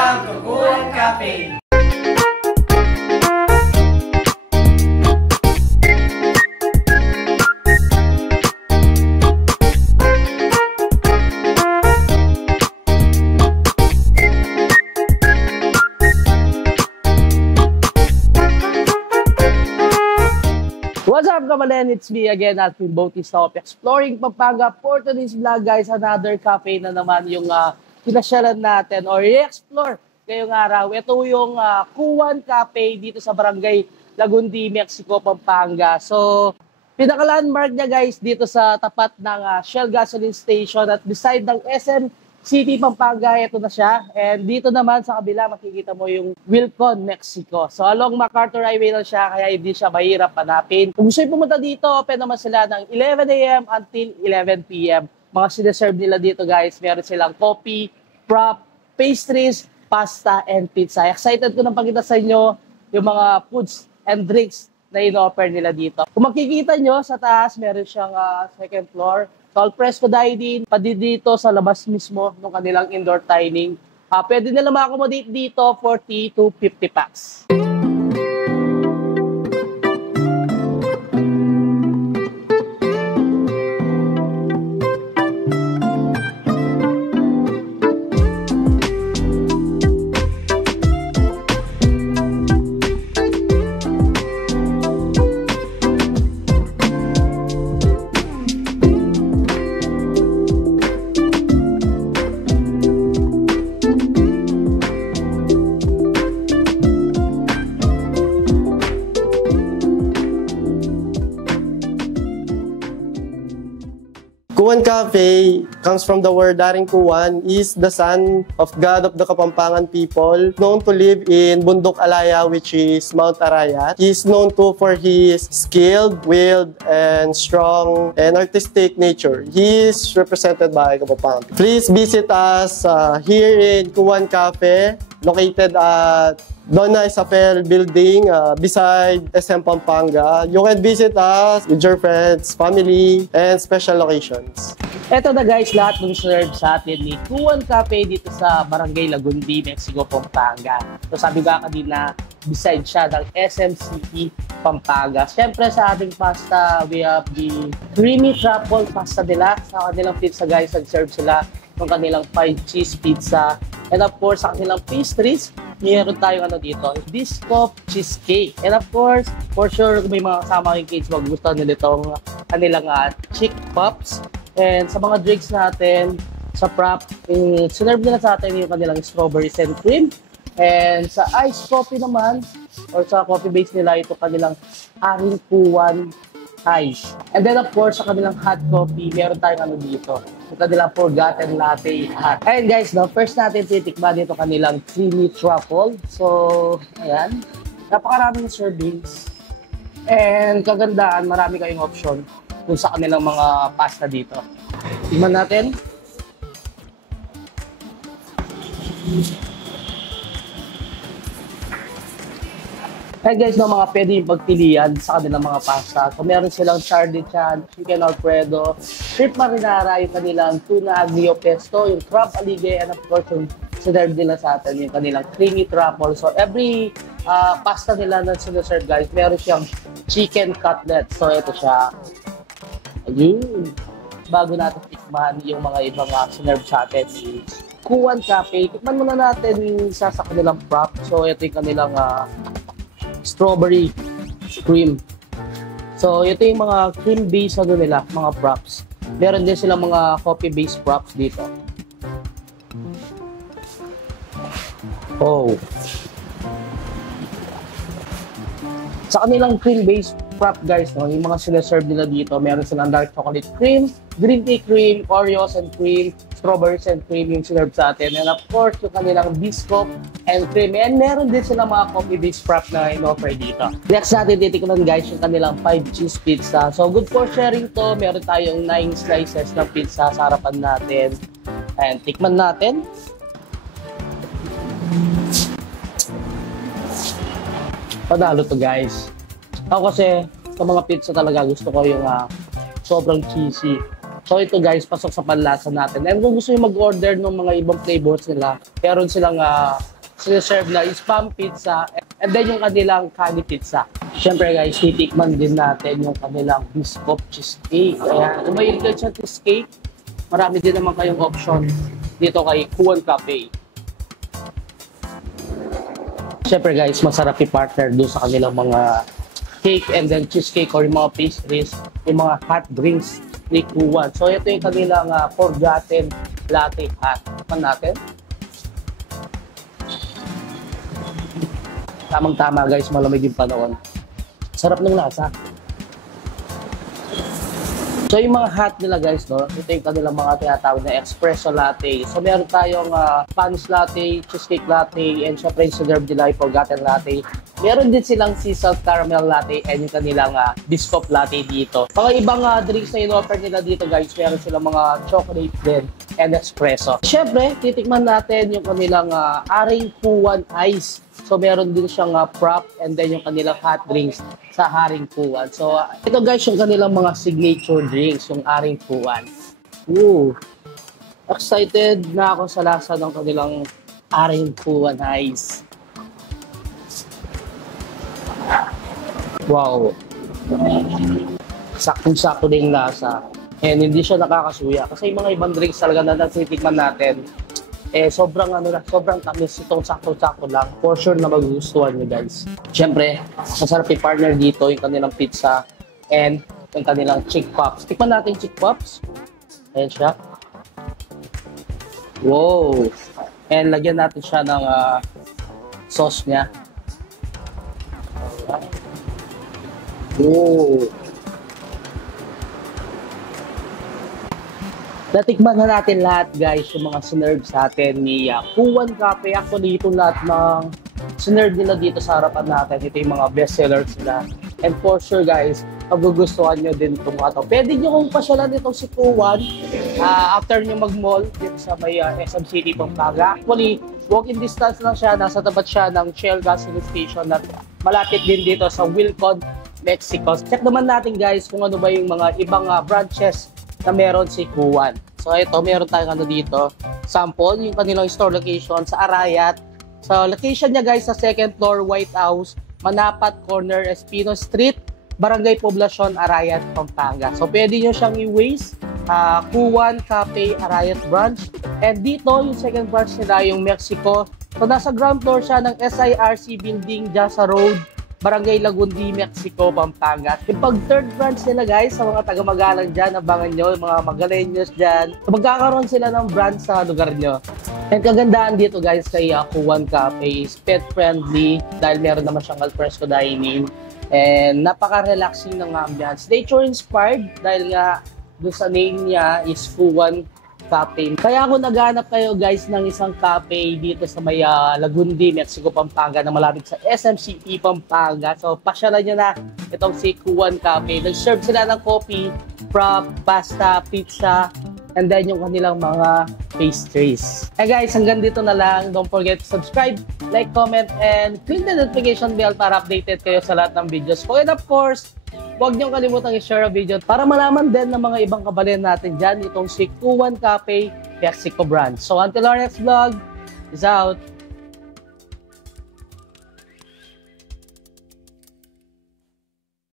Welcome to Kuwan Cafe! What's up, Kamalen? It's me again, Alvin Bautista of Exploring Pampanga. For today's vlog, guys, another cafe na naman yung pinasyalan natin or i-explore ngayong araw. Ito yung Kuwan Cafe dito sa Barangay Lagundi, Mexico, Pampanga. So, pinaka-landmark niya, guys, dito sa tapat ng Shell Gasoline Station at beside ng SM City, Pampanga. Ito na siya. And dito naman sa kabila, makikita mo yung Wilcon, Mexico. So along MacArthur Highway lang siya, kaya hindi siya mahirap hanapin. Kung gusto yung pumunta dito, open naman sila ng 11 a.m. until 11 p.m. Mga sineserve nila dito, guys. Meron silang coffee, prop, pastries, pasta, and pizza. Excited ko nang pakita sa inyo yung mga foods and drinks na in-offer nila dito. Kung makikita nyo, sa taas, meron siyang second floor. So, al fresco dining, pati dito sa labas mismo ng kanilang indoor dining. Pwede nila ma-accommodate dito 40 to 50 packs. Kuwan Cafe comes from the word Daring Kuwan, is the son of God of the Kapampangan people, known to live in Bundok Alaya, which is Mount Arayat. He is known too for his skilled, willed, and strong and artistic nature. He is represented by Kapampangan people. Please visit us here in Kuwan Cafe, located at Donna Isabel Building beside SM Pampanga. You can visit us with your friends, family, and special occasions. Ito na, guys, lahat ng serve sa atin ni Kuwan Cafe dito sa Barangay Lagundi, Mexico, Pampanga. So sabi ko kanina, beside siya ng SM City, Pampanga. Siyempre sa ating pasta, we have the creamy truffle pasta nila. Sa kanilang pizza, guys, nag-serve sila ng kanilang 5 cheese pizza. And of course, sa kanilang pastries, meron tayong dito, biscuit cheesecake. And of course, for sure, kung may mga kasama kayong kids, magugustuhan nila itong kanilang chick pops. And sa mga drinks natin, sa prop, sinerve nila sa atin yung kanilang strawberries and cream. And sa iced coffee naman, or sa coffee base nila, ito kanilang Aring Kuwan Ice. And then of course, sa kanilang hot coffee, meron tayong dito, yung kanilang forgotten latte hot. And guys, first natin titikman dito kanilang creamy truffle. So, ayan. Napakaraming servings. And kagandaan, marami kayong option kung sa kanilang mga pasta dito. Tignan natin. Hey guys, mga pwede yung pagpilian sa kanilang mga pasta. So meron silang Chardichan, Chicken Alfredo, Shrimp Marinara, yung kanilang Tuna Aglio Pesto, yung Crab Alige, and of course yung sinerve nila sa atin, yung kanilang Creamy Truffle. So every pasta nila na sineserve, guys, meron siyang chicken cutlet. So ito siya. Ayun. Bago natin tikman yung mga ibang sinerve sa atin, Kuwan Cafe, tikman muna natin yung isa sa kanilang prop. So ito yung kanilang strawberry cream. So, ito yung mga cream base nila, mga props. Meron din silang mga coffee based props dito. Oh. Sa kanilang cream based prop, guys, yung mga sineserve nila dito, meron silang dark chocolate cream, green tea cream, Oreos and cream, strawberries and cream yung sinerve sa atin. And of course, yung kanilang biscuit and cream. And meron din silang mga coffee-based prop na in-offer dito. Next natin titikman, guys, yung kanilang 5 cheese pizza. So, good for sharing to. Meron tayong 9 slices ng pizza sa harapan natin. And tikman natin. Panalo to, guys. Ako kasi, sa mga pizza talaga, gusto ko yung sobrang cheesy. So ito guys, pasok sa panlasa natin. And kung gusto nyo mag-order ng mga ibang flavors nila, meron silang siniserve na spam pizza and then yung kanilang candy pizza. Siyempre guys, titikman din natin yung kanilang biscuit cheesecake. Kaya kung may sa cheesecake, marami din naman kayong option dito kay Kuwan Cafe. Siyempre guys, masarap i-partner doon sa kanilang mga cake and then cheesecake or yung mga pastries, yung mga hot drinks ni Kuwan. So ito yung kanilang forgotten latte hot. Tikman natin. Tamang-tama guys, malamig yung panahon. Sarap ng lasa. So yung mga hot nila guys, no, ito yung kanilang mga tinatawag na espresso latte. So meron tayong Spanish latte, cheesecake latte, and syempre yung sinerve nila yung forgotten latte. Meron din silang sea salt caramel latte and yung kanilang biscuit latte dito. Mga ibang drinks na in-offer nila dito guys, meron silang mga chocolate din and espresso. Syempre, titikman natin yung kanilang Haring Kuwan Ice. So meron din siyang prop and then yung kanilang hot drinks sa Haring Kuwan. So ito guys yung kanilang mga signature drinks, yung Haring Kuwan. Ooh, excited na ako sa lasa ng kanilang Haring Kuwan Ice. Wow. Saktong-sakto din yung lasa. And hindi siya nakakasuya. Kasi yung mga ibang drinks talaga na natitikman natin, sobrang sobrang tamis, itong sakto-sakto lang. For sure na magugustuhan nyo guys. Siyempre, masarap i-partner dito yung kanilang pizza and yung kanilang chick pops. Tikman natin chick pops. Ayan siya. Wow! And lagyan natin siya ng sauce niya. Wow! Natikman na natin lahat guys, yung mga sinerve sa atin ni Kuwan Cafe. Actually, itong lahat ng sinerve nila dito sa harapan natin, ito yung mga best sellers nila. And for sure guys, magugustuhan nyo din itong mga to. Pwede nyo kung pasyalan itong si Kuwan after nyo mag-mall dito sa may SM City, Pampanga. Actually, walking distance lang siya, nasa tapat siya ng Shell gasoline station at malapit din dito sa Wilcon, Mexico. Check naman natin guys kung ano ba yung mga ibang branches na meron si Kuwan. So ito, meron tayong dito, sample, yung kanilang store location sa Arayat. So location niya guys sa 2nd floor, White House, Manapat Corner, Espino Street, Barangay Poblacion, Arayat, Pampanga. So pwede nyo siyang i-waste, Kuwan Cafe Arayat branch. And dito, yung second branch nila, yung Mexico. So nasa ground floor siya ng SIRC building, Jasa Road, Barangay Lagundi, Mexico, Pampanga. Yung pag third branch nila guys, sa mga taga-magalang dyan, abangan nyo, mga Magaleños dyan, so, magkakaroon sila ng branch sa lugar nyo. And kagandahan dito guys kay Kuwan Cafe is pet friendly dahil meron naman siyang alfresco dining and napaka-relaxing ng ambiance. Nature inspired dahil nga doon sa name niya is Kuwan Cafe. Kaya kung naghanap kayo guys ng isang cafe dito sa may Lagundi, Mexico, Pampanga na malapit sa SM City, Pampanga. So pasyalan nyo na itong si Kuwan Cafe. Nag-serve sila ng coffee, prop, pasta, pizza, and then yung kanilang mga pastries. Hey guys, hanggang dito na lang. Don't forget to subscribe, like, comment, and click the notification bell para updated kayo sa lahat ng videos ko. And of course, huwag niyong kalimutang i-share ang video para malaman din ng mga ibang kababayan natin dyan itong si Kuwan Cafe Mexico branch. So until our next vlog, peace out!